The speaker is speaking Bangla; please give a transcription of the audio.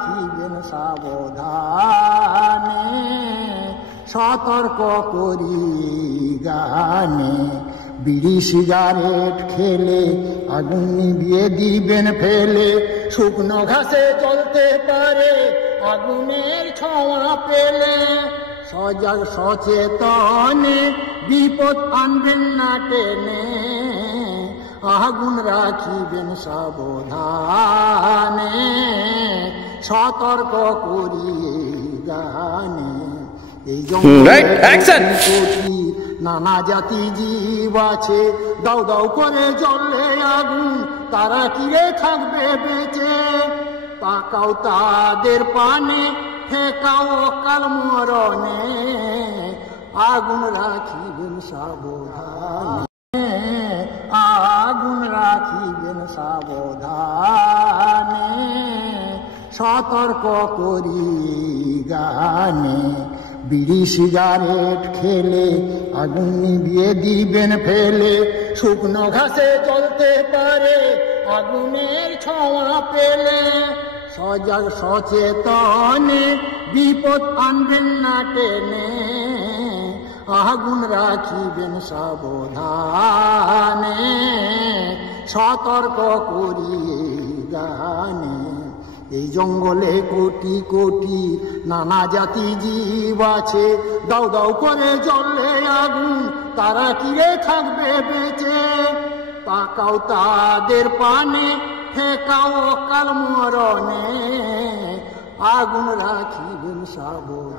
রাখিবেন সাবধানে, সতর্ক করি গানে। বিড়ি সিগারেট খেলে আগুন নিভিয়ে দিবেন ফেলে, শুকনো ঘাসে চলতে পারে আগুনের ছোঁয়া পেলে। সজাগ সচেতনে বিপদ আনবেন না টেনে, আগুন রাখিবেন সাবধানে, সতর্ক করি গানে। এই জঙ্গলে নানা জাতি জীব আছে, দাউ দাউ করে জ্বলে আগুন, তারা কিরে থাকবে বেঁচে। পাকাও তাদের পানে, ফেকাও কাল মরণে, আগুন রাখিবেন সাবধানে, আগুন রাখিবেন সাবধানে, সতর্ক করি গানে। বিড়ি সিগারেট খেলে আগুন নিভিয়ে দিবেন ফেলে, শুকনো ঘাসে চলতে পারে আগুনের ছোঁয়া পেলে। সজাগ সচেতনে বিপদ আনবেন না টেনে, আগুন রাখিবেন সাবধানে, সতর্ক করি গানে। এই জঙ্গলে কোটি কোটি নানা জাতি জীব আছে, দাউ দাউ করে জ্বলে আগুন, তারা কিরে থাকবে বেঁচে। পাকাও তাদের পানে, ফেকাও কাল মরণে, আগুন রাখিবেন সাবধানে।